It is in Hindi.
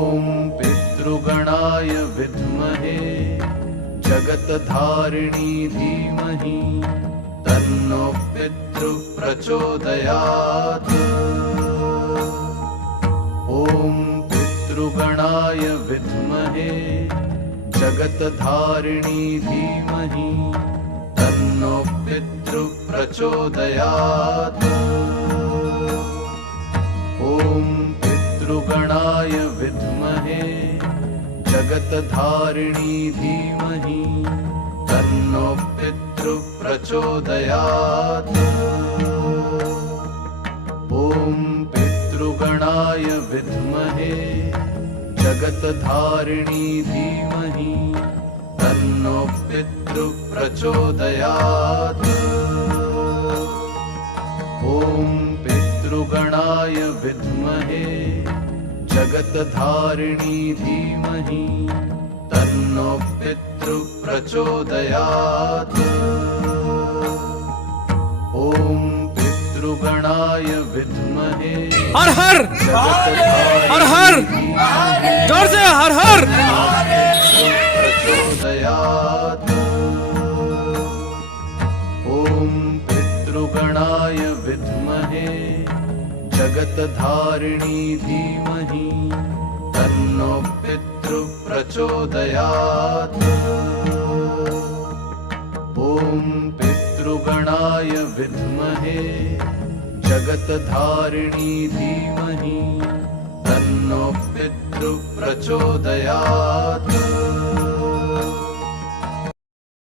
ॐ पितृगणाय विद्महे जगत्धारिणी धीमहि तन्नो पितृ प्रचोदयात्। ॐ पितृगणाय विद्महे जगत्धारिणी धीमहि तन्नो पितृ प्रचोदयात्। ॐ पितृगणाय विद्महे जगत्धारिणी धीमहि तन्नो पितृ प्रचोदयात्। ॐ पितृगणाय विद्महे जगत्धारिणी धीमहि तन्नो पितृ प्रचोदयात्। ॐ पितृगणाय विद्महे जगत्धारिणी धीमहि तन्नो पितृ प्रचोदयात्। ॐ पितृगणाय विद्महे हर हर हर हर जोर से हर हर प्रचोदयात्। ॐ पितृगणाय विद्महे जगत्धारिणी धीमहि तन्नो पितृ प्रचोदयात्। ॐ पितृगणाय विद्महे जगत्धारिणी धीमहि तन्नो पितृ प्रचोदयात्।